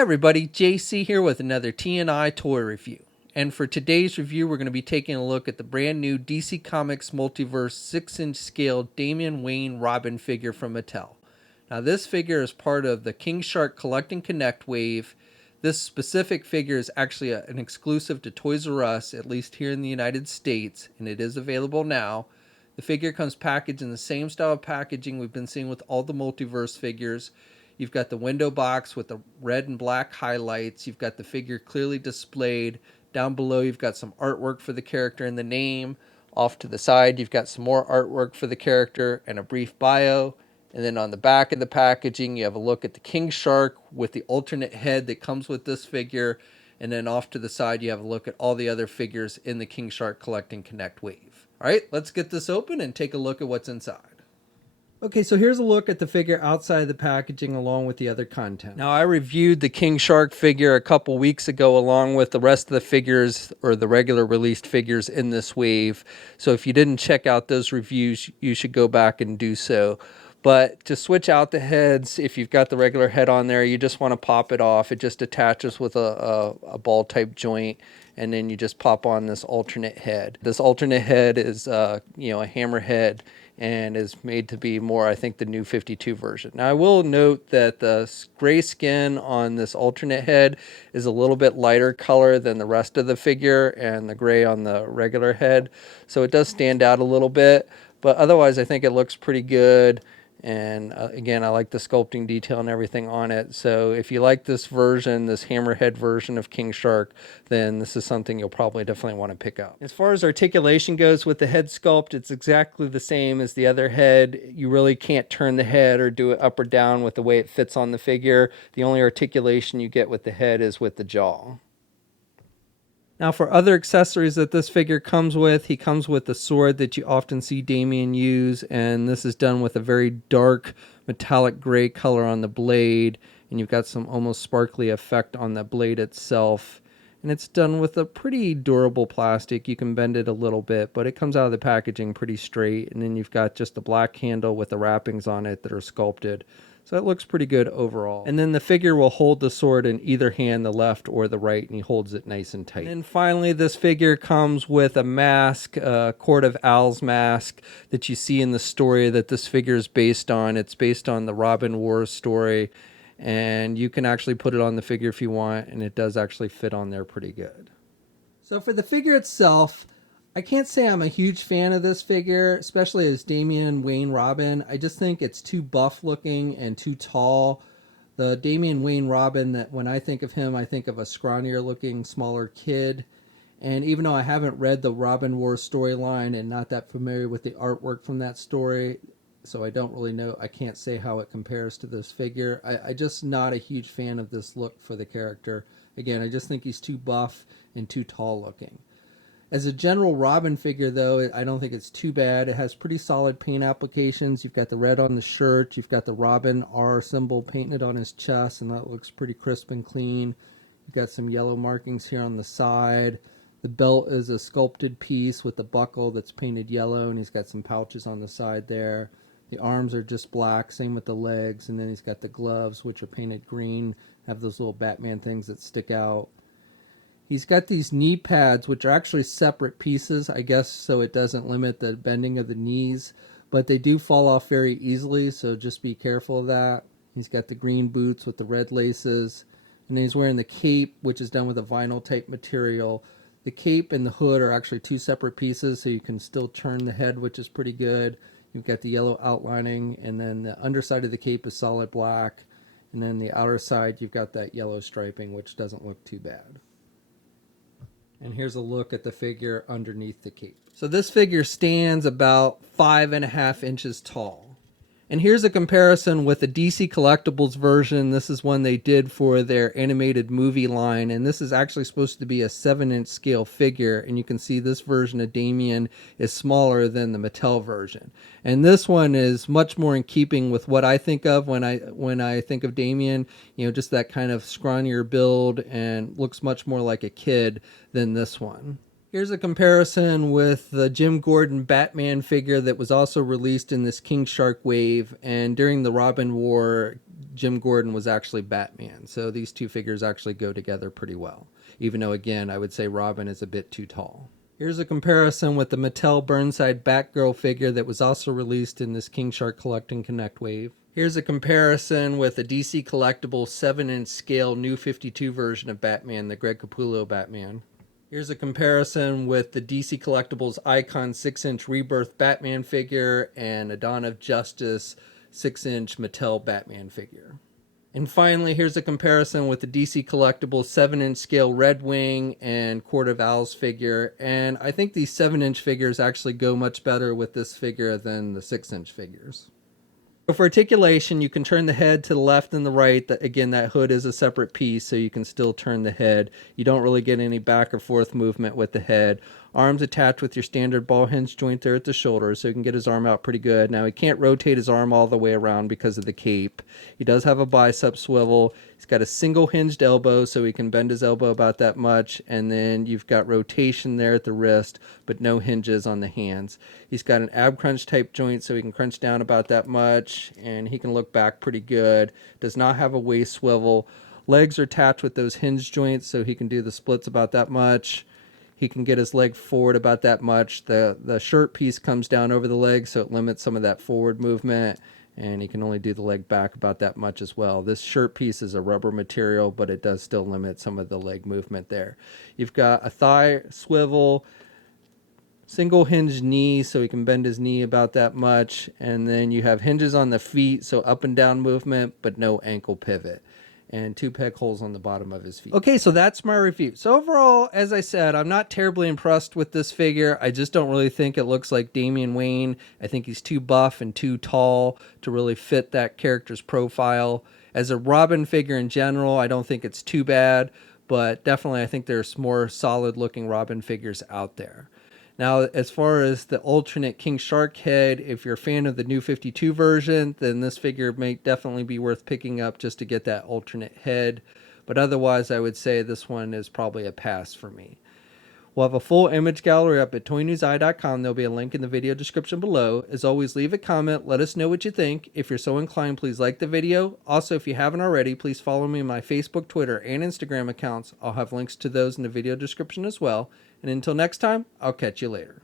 everybody, JC here with another T&I toy review. And for today's review, we're going to be taking a look at the brand new DC Comics Multiverse 6-inch scale Damian Wayne Robin figure from Mattel. Now this figure is part of the King Shark Collect and Connect wave. This specific figure is actually an exclusive to Toys R Us, at least here in the United States, and it is available now. The figure comes packaged in the same style of packaging we've been seeing with all the Multiverse figures. You've got the window box with the red and black highlights. You've got the figure clearly displayed. Down below, you've got some artwork for the character and the name. Off to the side, you've got some more artwork for the character and a brief bio. And then on the back of the packaging, you have a look at the King Shark with the alternate head that comes with this figure. And then off to the side, you have a look at all the other figures in the King Shark Collect and Connect wave. All right, let's get this open and take a look at what's inside. Okay, so here's a look at the figure outside the packaging along with the other content. Now, I reviewed the King Shark figure a couple weeks ago along with the rest of the figures or the regular released figures in this wave. So if you didn't check out those reviews, you should go back and do so. But to switch out the heads, if you've got the regular head on there, you just want to pop it off. It just attaches with a ball type joint, and then you just pop on this alternate head. This alternate head is a hammerhead, and is made to be more, I think, the new 52 version. Now, I will note that the gray skin on this alternate head is a little bit lighter color than the rest of the figure and the gray on the regular head. So it does stand out a little bit, but otherwise I think it looks pretty good. And again, I like the sculpting detail and everything on it. So if you like this version, this hammerhead version of King Shark, then this is something you'll probably definitely want to pick up. As far as articulation goes with the head sculpt, it's exactly the same as the other head. You really can't turn the head or do it up or down with the way it fits on the figure. The only articulation you get with the head is with the jaw. Now for other accessories that this figure comes with, he comes with the sword that you often see Damian use, and this is done with a very dark metallic gray color on the blade, and you've got some almost sparkly effect on the blade itself. And it's done with a pretty durable plastic. You can bend it a little bit, but it comes out of the packaging pretty straight, and then you've got just the black handle with the wrappings on it that are sculpted. So it looks pretty good overall. And then the figure will hold the sword in either hand, the left or the right, and he holds it nice and tight. And then finally, this figure comes with a mask, a Court of Owls mask that you see in the story that this figure is based on. It's based on the Robin War story, and you can actually put it on the figure if you want, and it does actually fit on there pretty good. So for the figure itself, I can't say I'm a huge fan of this figure, especially as Damian Wayne Robin. I just think it's too buff looking and too tall. The Damian Wayne Robin, that when I think of him, I think of a scrawnier looking, smaller kid. And even though I haven't read the Robin War storyline and not that familiar with the artwork from that story, so I don't really know, I can't say how it compares to this figure. I just not a huge fan of this look for the character. Again, I just think he's too buff and too tall looking. As a general Robin figure, though, I don't think it's too bad. It has pretty solid paint applications. You've got the red on the shirt. You've got the Robin R symbol painted on his chest, and that looks pretty crisp and clean. You've got some yellow markings here on the side. The belt is a sculpted piece with the buckle that's painted yellow, and he's got some pouches on the side there. The arms are just black, same with the legs, and then he's got the gloves, which are painted green, have those little Batman things that stick out. He's got these knee pads, which are actually separate pieces, I guess, so it doesn't limit the bending of the knees, but they do fall off very easily, so just be careful of that. He's got the green boots with the red laces, and then he's wearing the cape, which is done with a vinyl type material. The cape and the hood are actually two separate pieces, so you can still turn the head, which is pretty good. You've got the yellow outlining, and then the underside of the cape is solid black, and then the outer side, you've got that yellow striping, which doesn't look too bad. And here's a look at the figure underneath the cape. So this figure stands about 5.5 inches tall. And here's a comparison with the DC Collectibles version. This is one they did for their animated movie line. And this is actually supposed to be a 7-inch scale figure. And you can see this version of Damian is smaller than the Mattel version. And this one is much more in keeping with what I think of when I think of Damian. You know, just that kind of scrawnier build, and looks much more like a kid than this one. Here's a comparison with the Jim Gordon Batman figure that was also released in this King Shark wave, and during the Robin War, Jim Gordon was actually Batman. So these two figures actually go together pretty well. Even though, again, I would say Robin is a bit too tall. Here's a comparison with the Mattel Burnside Batgirl figure that was also released in this King Shark Collect and Connect wave. Here's a comparison with a DC Collectible 7-inch scale New 52 version of Batman, the Greg Capullo Batman. Here's a comparison with the DC Collectibles Icon 6-inch Rebirth Batman figure and a Dawn of Justice 6-inch Mattel Batman figure. And finally, here's a comparison with the DC Collectibles 7-inch scale Red Wing and Court of Owls figure. And I think these 7-inch figures actually go much better with this figure than the 6-inch figures. So for articulation, you can turn the head to the left and the right. Again, that hood is a separate piece, so you can still turn the head. You don't really get any back or forth movement with the head. Arms attached with your standard ball hinge joint there at the shoulder, so he can get his arm out pretty good. Now, he can't rotate his arm all the way around because of the cape. He does have a bicep swivel. He's got a single hinged elbow, so he can bend his elbow about that much. And then you've got rotation there at the wrist, but no hinges on the hands. He's got an ab crunch type joint, so he can crunch down about that much, and he can look back pretty good. Does not have a waist swivel. Legs are attached with those hinge joints, so he can do the splits about that much. He can get his leg forward about that much. The shirt piece comes down over the leg, so it limits some of that forward movement, and he can only do the leg back about that much as well. This shirt piece is a rubber material, but it does still limit some of the leg movement there. You've got a thigh swivel, single hinged knee, so he can bend his knee about that much, and then you have hinges on the feet, so up and down movement, but no ankle pivot, and 2 peg holes on the bottom of his feet. Okay, so that's my review. So overall, as I said, I'm not terribly impressed with this figure. I just don't really think it looks like Damian Wayne. I think he's too buff and too tall to really fit that character's profile. As a Robin figure in general, I don't think it's too bad, but definitely I think there's more solid looking Robin figures out there. Now, as far as the alternate King Shark head, if you're a fan of the New 52 version, then this figure may definitely be worth picking up just to get that alternate head. But otherwise, I would say this one is probably a pass for me. We'll have a full image gallery up at toynewseye.com. There'll be a link in the video description below. As always, leave a comment. Let us know what you think. If you're so inclined, please like the video. Also, if you haven't already, please follow me on my Facebook, Twitter, and Instagram accounts. I'll have links to those in the video description as well. And until next time, I'll catch you later.